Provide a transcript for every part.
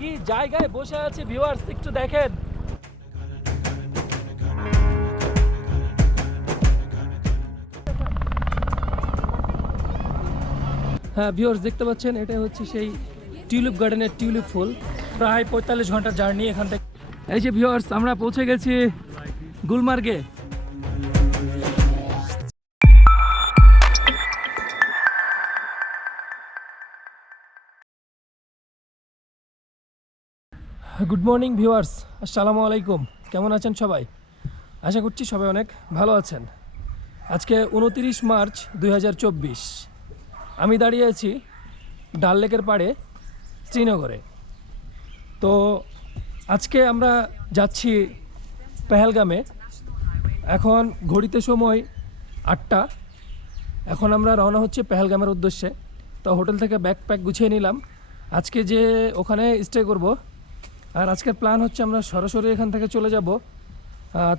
কি জায়গায় বসে আছে ভিউয়ার্স, একটু দেখেন। হ্যাঁ ভিউয়ার্স, দেখতে পাচ্ছেন এটা হচ্ছে সেই টিউলিপ গার্ডেনের টিউলিপ ফুল। প্রায় 45 ঘন্টার জার্নি এখান থেকে। এই যে ভিউয়ার্স, আমরা পৌঁছে গেছি গুলমার্গে। গুড মর্নিং ভিউয়ার্স, আসসালামু আলাইকুম। কেমন আছেন সবাই? আশা করছি সবাই অনেক ভালো আছেন। আজকে 29 মার্চ 2024। আমি দাঁড়িয়ে আছি ডাল লেকের পাড়ে শ্রীনগরে। তো আজকে আমরা যাচ্ছি পেহেলগামে। এখন ঘড়িতে সময় 8টা। এখন আমরা রওনা হচ্ছে পেহেলগামের উদ্দেশ্যে। তো হোটেল থেকে ব্যাকপ্যাক গুছিয়ে নিলাম, আজকে যে ওখানে স্টে করব। আর আজকের প্ল্যান হচ্ছে আমরা সরাসরি এখান থেকে চলে যাব।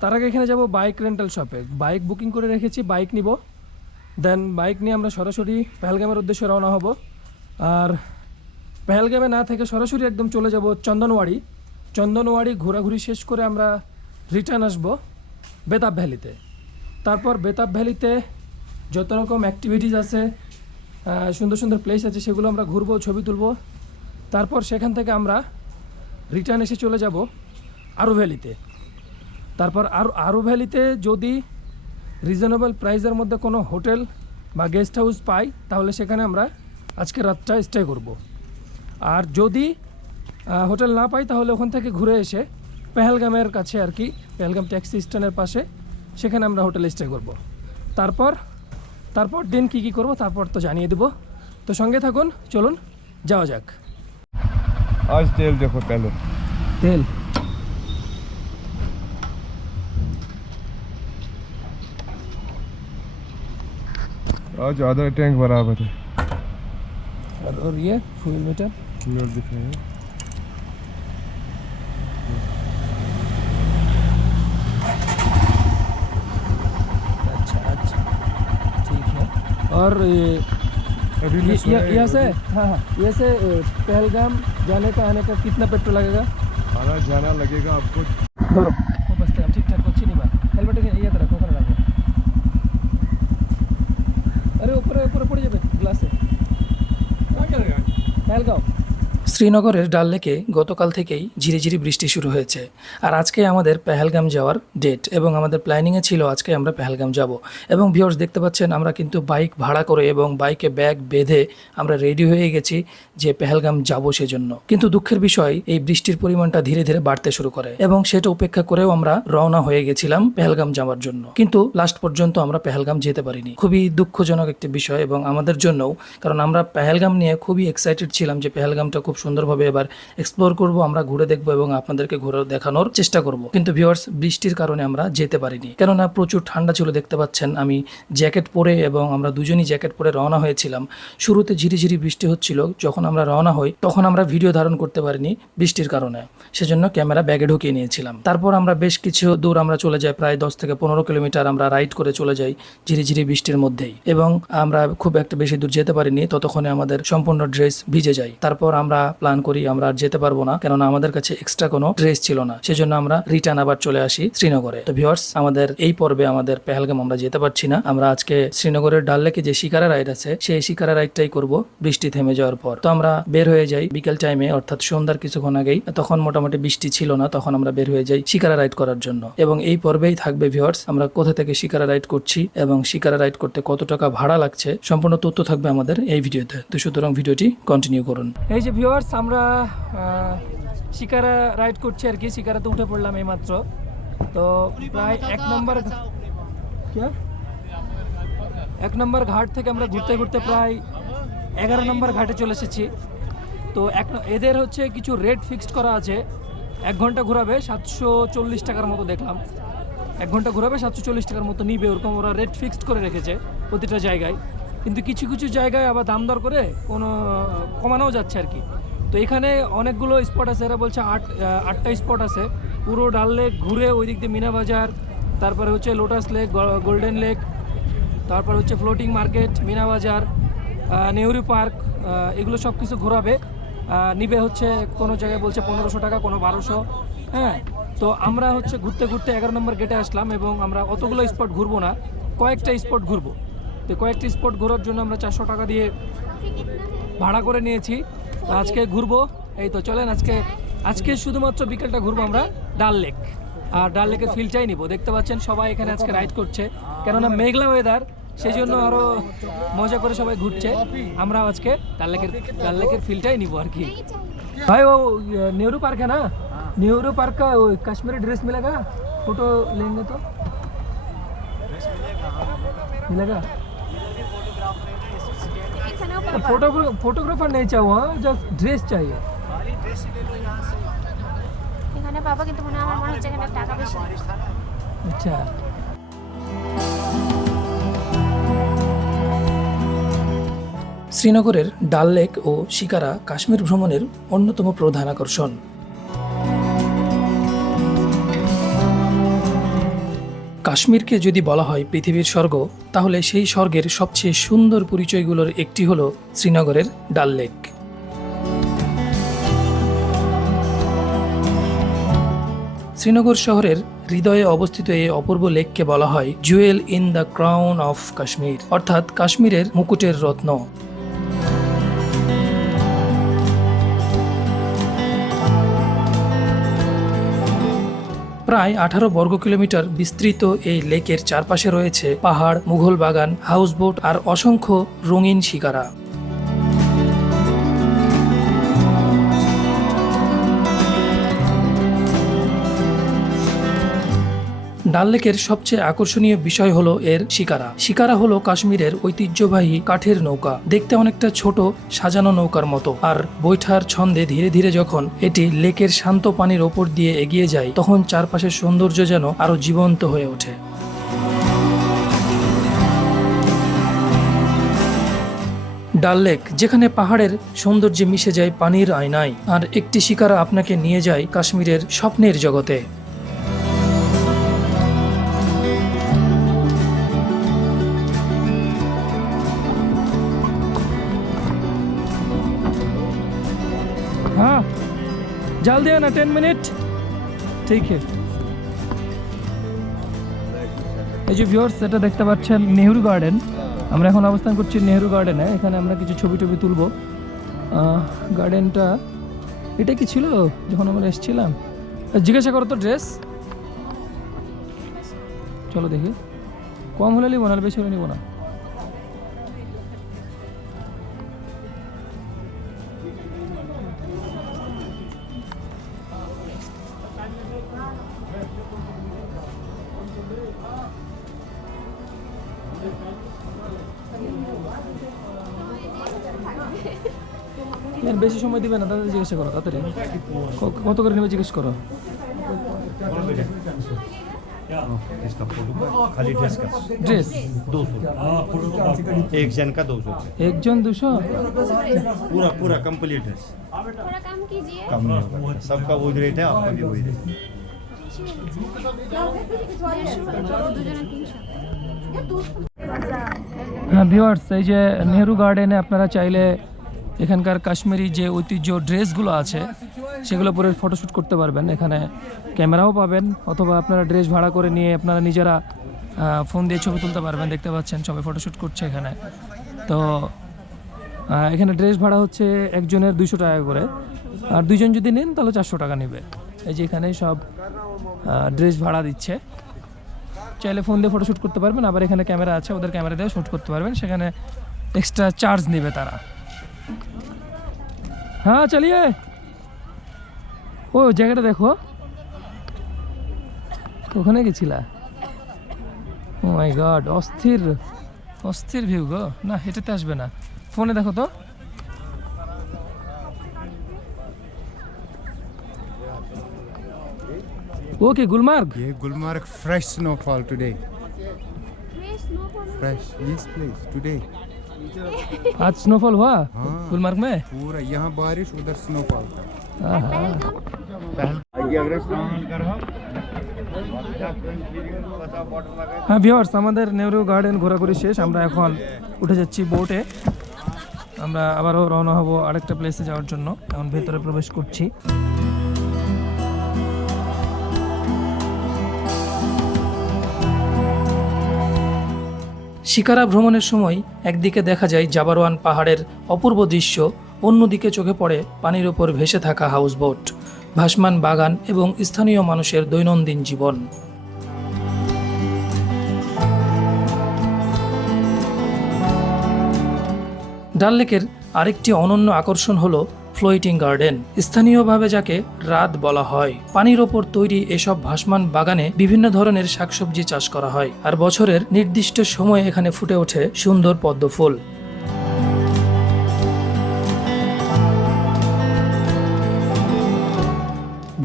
তার আগে এখানে যাব বাইক রেন্টাল শপে, বাইক বুকিং করে রেখেছি, বাইক নিব। দেন বাইক নিয়ে আমরা সরাসরি পেহেলগামের উদ্দেশ্যে রওনা হব। আর পেহেলগামে না থেকে সরাসরি একদম চলে যাব চন্দনওয়াড়ি ঘোরাঘুরি শেষ করে আমরা রিটার্ন আসব বেতাব ভ্যালিতে। তারপর বেতাব ভ্যালিতে যত রকম অ্যাক্টিভিটিস আছে, সুন্দর সুন্দর প্লেস আছে, সেগুলো আমরা ঘুরবো, ছবি তুলব। তারপর সেখান থেকে আমরা রিটার্ন এসে চলে যাব আরু ভ্যালিতে। তারপর আরু ভ্যালিতে যদি রিজনেবল প্রাইসের মধ্যে কোনো হোটেল বা গেস্ট হাউস পাই, তাহলে সেখানে আমরা আজকে রাতটা স্টে করব। আর যদি হোটেল না পাই, তাহলে ওখান থেকে ঘুরে এসে পেহেলগামের কাছে আর কি, পেহেলগাম ট্যাক্সি স্ট্যান্ডের পাশে, সেখানে আমরা হোটেলে স্টে করব। তারপর দিন কি করব তারপর তো জানিয়ে দেব। তো সঙ্গে থাকুন, চলুন যাওয়া যাক। आज तेल देखो पहले, तेल आज आधा टैंक बराबर है। और ये फ्यूल मीटर फ्यूल दिख रहा है। अच्छा ठीक है। और अभी यहाँ से हाँ यहाँ से पहलगाम जाने का आने का कितना पेट्रोल लगेगा? आना जाना लगेगा आपको। ধরো बस ঠিকঠাক করছি নিবা। হেলমেট ইয়ে রাখো, ওখানে রাখো। আরে উপরে পড়ে যাবে গ্লাসে। পেহেলগাঁও শ্রীনগরের ডাল লেকে গতকাল থেকেই ঝিরিঝিরি বৃষ্টি শুরু হয়েছে। আর আজকে আমাদের পেহেলগাম যাওয়ার ডেট, এবং আমাদের প্ল্যানিংয়ে ছিল আজকে আমরা পেহেলগাম যাব। এবং ভিউয়ার্স দেখতে পাচ্ছেন, আমরা কিন্তু বাইক ভাড়া করে এবং বাইকে ব্যাগ বেঁধে আমরা রেডি হয়ে গেছি যে পেহেলগাম যাব সেজন্য। কিন্তু দুঃখের বিষয়, এই বৃষ্টির পরিমাণটা ধীরে ধীরে বাড়তে শুরু করে, এবং সেটা উপেক্ষা করেও আমরা রওনা হয়ে গেছিলাম পেহেলগাম যাওয়ার জন্য। কিন্তু লাস্ট পর্যন্ত আমরা পেহেলগাম যেতে পারিনি। খুবই দুঃখজনক একটি বিষয় এবং আমাদের জন্যও, কারণ আমরা পেহেলগাম নিয়ে খুবই এক্সাইটেড ছিলাম যে পেহেলগামটা খুব সুন্দরভাবে এবার এক্সপ্লোর করব, আমরা ঘুরে দেখবো এবং আপনাদেরকে ঘুরে দেখানোর চেষ্টা করব। কিন্তু ভিউয়ার্স, বৃষ্টির কারণে আমরা যেতে পারিনি, কেননা প্রচুর ঠান্ডা ছিল। দেখতে পাচ্ছেন আমি জ্যাকেট পরে, এবং আমরা দুজনই জ্যাকেট পরে রওনা হয়েছিলাম। শুরুতে ঝিরিঝিরি বৃষ্টি হচ্ছিল, যখন আমরা রওনা হই তখন আমরা ভিডিও ধারণ করতে পারিনি বৃষ্টির কারণে, সেজন্য ক্যামেরা ব্যাগে ঢুকিয়ে নিয়েছিলাম। তারপর আমরা বেশ কিছু দূর আমরা চলে যাই, প্রায় 10 থেকে 15 কিলোমিটার আমরা রাইড করে চলে যাই ঝিরিঝিরি বৃষ্টির মধ্যেই। এবং আমরা খুব একটা বেশি দূর যেতে পারিনি, ততক্ষণে আমাদের সম্পূর্ণ ড্রেস ভিজে যায়। তারপর আমরা প্ল্যান করি আমরা আর যেতে পারবো না, কেননা আমাদের কাছে এক্সট্রা কোনো ড্রেস ছিল না, সেজন্য আমরা রিটার্ন আবার চলে আসি শ্রীনগরে। তো ভিউয়ার্স, আমাদের এই পর্বে আমাদের পেহেলগাম আমরা যেতে পারছি না। আমরা আজকে শ্রীনগরের ডাল লেকে যে শিকারা রাইড আছে, সেই শিকারা রাইডটাই করব বৃষ্টি থেমে যাওয়ার পর। তো আমরা বের হয়ে যাই বিকেল টাইমে, অর্থাৎ সন্ধ্যার কিছুক্ষণ আগেই। তখন মোটামুটি বৃষ্টি ছিল না, তখন আমরা বের হয়ে যাই শিকারা রাইড করার জন্য। এবং এই পর্বেই থাকবে ভিউয়ার্স, আমরা কোথা থেকে শিকারা রাইড করছি এবং শিকারা রাইড করতে কত টাকা ভাড়া লাগছে, সম্পূর্ণ তথ্য থাকবে আমাদের এই ভিডিওতে। তো সুতরাং ভিডিওটি কন্টিনিউ করুন। এই যে ভিউয়ার্স, আমরা শিকারা রাইড করছি আর কি। শিকারাতে উঠে পড়লাম এইমাত্র। তো প্রায় 1 নম্বর ঘাট থেকে আমরা ঘুরতে ঘুরতে প্রায় 11 নম্বর ঘাটে চলে এসেছি। তো এদের হচ্ছে কিছু রেট ফিক্সড করা আছে। 1 ঘন্টা ঘোরাবে 740 টাকার মতো দেখলাম। 1 ঘন্টা ঘোরাবে 740 টাকার মতো নিবে, ওরকম ওরা রেট ফিক্সড করে রেখেছে প্রতিটা জায়গায়। কিন্তু কিছু কিছু জায়গায় আবার দাম দর করে কোনো কমানোও যাচ্ছে আর কি। তো এখানে অনেকগুলো স্পট আছে, এরা বলছে 8টা স্পট আছে। পুরো ডাল লেক ঘুরে ওই দিক দিয়ে মিনা বাজার, তারপরে হচ্ছে লোটাস লেক, গোল্ডেন লেক, তারপর হচ্ছে ফ্লোটিং মার্কেট, মিনা বাজার, নেহরু পার্ক, এগুলো সব কিছু ঘোরাবে। নিবে হচ্ছে কোনো জায়গায় বলছে 1500 টাকা, কোনো 1200। হ্যাঁ, তো আমরা হচ্ছে ঘুরতে ঘুরতে 11 নম্বর গেটে আসলাম এবং আমরা অতগুলো স্পট ঘুরবো না, কয়েকটা স্পট ঘুরবো। তো কয়েকটি স্পট ঘোরার জন্য আমরা 400 টাকা দিয়ে ভাড়া করে নিয়েছি। তো আজকে ঘুরবো, এই তো চলেন আজকে শুধুমাত্র বিকেলটা ঘুরবো আমরা ডাল লেক। আর ডাল লেকের ফিলটাই নিব। দেখতে পাচ্ছেন সবাই এখানে আজকে রাইড করছে, কেননা মেঘলা ওয়েদার, সেই জন্য আরও মজা করে সবাই ঘুরছে। আমরা আজকে ডাল লেকের ফিলটাই নিব আর কি। भाई वो नेहरू पार्क है ना, नेहरू पार्क का वो कश्मीरी ड्रेस मिलेगा? फोटो लेंगे तो मिलेगा? फोटोग्राफर नहीं चाहिए, हाँ जस्ट ड्रेस चाहिए। এখানে পাবো, কিন্তু মনে হয় আমার মনে হচ্ছে এখানে টাকা বেশি। আচ্ছা, শ্রীনগরের ডাল লেক ও শিকারা কাশ্মীর ভ্রমণের অন্যতম প্রধান আকর্ষণ। কাশ্মীরকে যদি বলা হয় পৃথিবীর স্বর্গ, তাহলে সেই স্বর্গের সবচেয়ে সুন্দর পরিচয়গুলোর একটি হলো শ্রীনগরের ডাল লেক। শ্রীনগর শহরের হৃদয়ে অবস্থিত এই অপূর্ব লেককে বলা হয় Jewel in the crown of Kashmir, অর্থাৎ কাশ্মীরের মুকুটের রত্ন। প্রায় 18 বর্গ কিলোমিটার বিস্তৃত এই লেকের চারপাশে রয়েছে পাহাড়, মুঘল বাগান, হাউসবোট আর অসংখ্য রঙিন শিকারা। ডাল লেকের সবচেয়ে আকর্ষণীয় বিষয় হলো এর শিকারা। শিকারা হলো কাশ্মীরের ঐতিহ্যবাহী কাঠের নৌকা, দেখতে অনেকটা ছোট সাজানো নৌকার মতো, আর বৈঠার ছন্দে ধীরে ধীরে যখন এটি লেকের শান্ত পানির ওপর দিয়ে এগিয়ে যায়, তখন চারপাশের সৌন্দর্য যেন আরো জীবন্ত হয়ে ওঠে। ডাল লেক, যেখানে পাহাড়ের সৌন্দর্যে মিশে যায় পানির আয়নায়, আর একটি শিকারা আপনাকে নিয়ে যায় কাশ্মীরের স্বপ্নের জগতে। हाँ जल्दी है ना, 10 मिनट, ঠিক है। এই যে ভিউয়ার্স, এটা দেখতে পাচ্ছেন নেহেরু গার্ডেন। আমরা এখন অবস্থান করছি নেহেরু গার্ডেনে। এখানে আমরা কিছু ছবি তুলবো। গার্ডেনটা এটা কি ছিল যখন আমরা এসেছিলাম? জিজ্ঞাসা করো তো ড্রেস। চলো দেখি, কম হলে নিবো না, বেশি হলে নিবো না। বেশি সময় দিবে না, তাদের জিজ্ঞাসা করো তাড়াতাড়ি, কত করে নেবে জিজ্ঞেস করো। खाली ड्रेस का ड्रेस 200, एक जन का 200, एक जन 200। पूरा कंप्लीट ड्रेस। थोड़ा कम कीजिए। कम नहीं होगा, सबका वही रेट है, आपका भी वही रेट। 150 হ্যাঁ ভিউয়ার্স, এই যে নেহেরু গার্ডেনে আপনারা চাইলে এখানকার কাশ্মীরি যে ঐতিহ্য ড্রেসগুলো আছে সেগুলো পরে ফটোশ্যুট করতে পারবেন। এখানে ক্যামেরাও পাবেন, অথবা আপনারা ড্রেস ভাড়া করে নিয়ে আপনারা নিজেরা ফোন দিয়ে ছবি তুলতে পারবেন। দেখতে পাচ্ছেন সবাই ফটোশ্যুট করছে এখানে। তো এখানে ড্রেস ভাড়া হচ্ছে একজনের 200 টাকা করে, আর দুইজন যদি নেন তাহলে 400 টাকা নেবে। এই যে এখানে সব ড্রেস ভাড়া দিচ্ছে, চাইলে ফোন দিয়ে ফটোশ্যুট করতে পারবেন। আবার এখানে ক্যামেরা আছে, ওদের ক্যামেরা দিয়ে শ্যুট করতে পারবেন, সেখানে এক্সট্রা চার্জ নেবে তারা। হ্যাঁ চলিয়ে, ও জায়গাটা দেখো, ওখানে গেছিলা? ও মাই গড, অস্থির ভিউ গো। না হেঁটেতে আসবে না, ফোনে দেখো তো। ওকে গুলমার্গ। ये Gulmarg fresh snowfall today. Fresh, yes please today. आज स्नोफॉल हुआ हाँ। गुलमर्ग में? पूरा यहाँ बारिश उधर snowfall था। হ্যাঁ ভিউয়ার্স, আমাদের নেহেরু গার্ডেন ঘোরাঘুরি শেষ। আমরা এখন উঠে যাচ্ছি বোটে। আমরা আবারও রওনা হব আরেকটা প্লেসে যাওয়ার জন্য। এখন ভেতরে প্রবেশ করছি। শিকারা ভ্রমণের সময় একদিকে দেখা যায় জাবারওয়ান পাহাড়ের অপূর্ব দৃশ্য, অন্যদিকে চোখে পড়ে পানির উপর ভেসে থাকা হাউসবোট, ভাসমান বাগান এবং স্থানীয় মানুষের দৈনন্দিন জীবন। ডাল লেকের আরেকটি অনন্য আকর্ষণ হলো ফ্লোটিং গার্ডেন, স্থানীয়ভাবে যাকে রাত বলা হয়। পানির ওপর তৈরি এসব ভাসমান বাগানে বিভিন্ন ধরনের শাকসবজি চাষ করা হয়, আর বছরের নির্দিষ্ট সময়ে এখানে ফুটে ওঠে সুন্দর পদ্ম ফুল।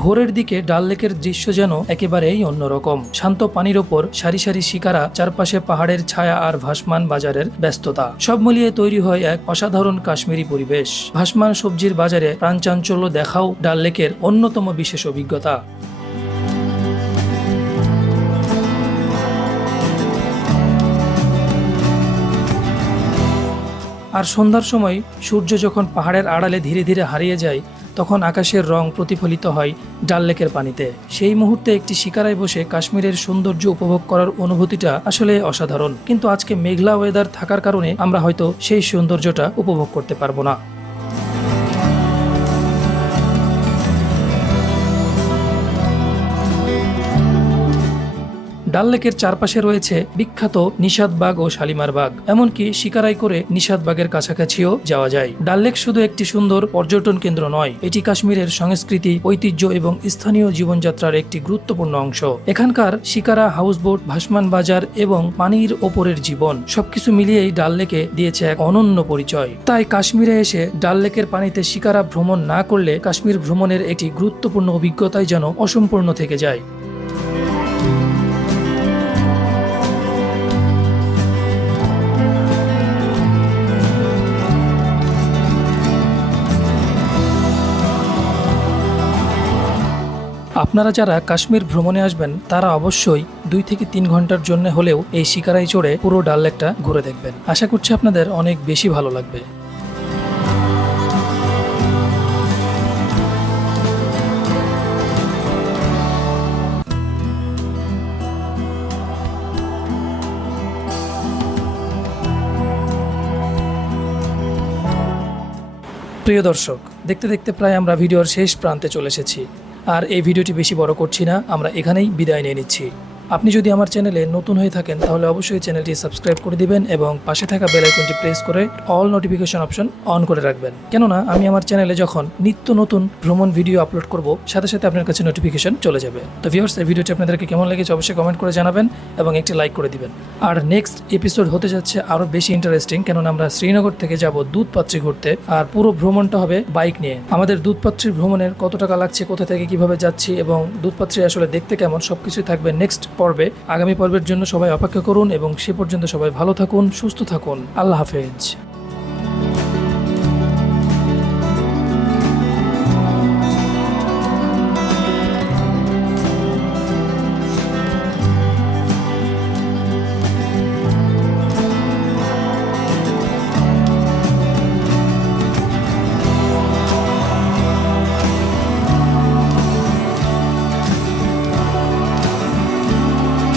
ভোরের দিকে ডাল লেকের দৃশ্য যেন একেবারেই অন্যরকম। শান্ত পানির ওপর সারি সারি শিকারা, চারপাশে পাহাড়ের ছায়া আর ভাসমান বাজারের ব্যস্ততা, সব মিলিয়ে তৈরি হয় এক অসাধারণ কাশ্মীরি পরিবেশ। ভাসমান সবজির বাজারে প্রাণচাঞ্চল্য দেখাও ডাল লেকের অন্যতম বিশেষ অভিজ্ঞতা। আর সন্ধ্যার সময় সূর্য যখন পাহাড়ের আড়ালে ধীরে ধীরে হারিয়ে যায়, তখন আকাশের রং প্রতিফলিত হয় ডাল লেকের পানিতে। সেই মুহূর্তে একটি শিকারায় বসে কাশ্মীরের সৌন্দর্য উপভোগ করার অনুভূতিটা আসলে অসাধারণ। কিন্তু আজকে মেঘলা ওয়েদার থাকার কারণে আমরা হয়তো সেই সৌন্দর্যটা উপভোগ করতে পারবো না। ডাল লেকের চারপাশে রয়েছে বিখ্যাত নিশাতবাগ ও শালিমার বাগ, এমনকি শিকারাই করে নিশাতবাগের কাছাকাছিও যাওয়া যায়। ডাল লেক শুধু একটি সুন্দর পর্যটন কেন্দ্র নয়, এটি কাশ্মীরের সংস্কৃতি, ঐতিহ্য এবং স্থানীয় জীবনযাত্রার একটি গুরুত্বপূর্ণ অংশ। এখানকার শিকারা, হাউসবোট, ভাসমান বাজার এবং পানির ওপরের জীবন সবকিছু মিলিয়েই ডাল লেকে দিয়েছে এক অনন্য পরিচয়। তাই কাশ্মীরে এসে ডাল লেকের পানিতে শিকারা ভ্রমণ না করলে কাশ্মীর ভ্রমণের একটি গুরুত্বপূর্ণ অভিজ্ঞতাই যেন অসম্পূর্ণ থেকে যায়। আপনারা যারা কাশ্মীর ভ্রমণে আসবেন তারা অবশ্যই 2 থেকে 3 ঘন্টার জন্য হলেও এই শিকারায় চড়ে পুরো ডাল লেকটা ঘুরে দেখবেন। আশা করছি আপনাদের অনেক বেশি ভালো লাগবে। প্রিয় দর্শক, দেখতে দেখতে প্রায় আমরা ভিডিওর শেষ প্রান্তে চলে এসেছি। আর এই ভিডিওটি বেশি বড় করছি না, আমরা এখানেই বিদায় নিয়ে নিচ্ছি। আপনি যদি আমার চ্যানেলে নতুন হয়ে থাকেন তাহলে অবশ্যই চ্যানেলটি সাবস্ক্রাইব করে দিবেন এবং পাশে থাকা বেল আইকনটি প্রেস করে অল নোটিফিকেশন অপশন অন করে রাখবেন। কেননা আমি আমার চ্যানেলে যখন নিত্য নতুন ভ্রমণ ভিডিও আপলোড করব, সাথে সাথে আপনার কাছে নোটিফিকেশন চলে যাবে। তো ভিউয়ার্স, এই ভিডিওটি আপনাদেরকে কেমন লেগেছে অবশ্যই কমেন্ট করে জানাবেন এবং একটি লাইক করে দিবেন। আর নেক্সট এপিসোড হতে যাচ্ছে আরও বেশি ইন্টারেস্টিং, কেননা আমরা শ্রীনগর থেকে যাব দুধপাত্রি ঘুরতে, আর পুরো ভ্রমণটা হবে বাইক নিয়ে। আমাদের দুধপাত্রি ভ্রমণের কত টাকা লাগছে, কোথা থেকে কিভাবে যাচ্ছি এবং দুধপাত্রি আসলে দেখতে কেমন, সবকিছুই থাকবে নেক্সট পর্বে। আগামী পর্বের জন্য সবাই অপেক্ষা করুন এবং সে পর্যন্ত সবাই ভালো থাকুন, সুস্থ থাকুন। আল্লাহ হাফেজ।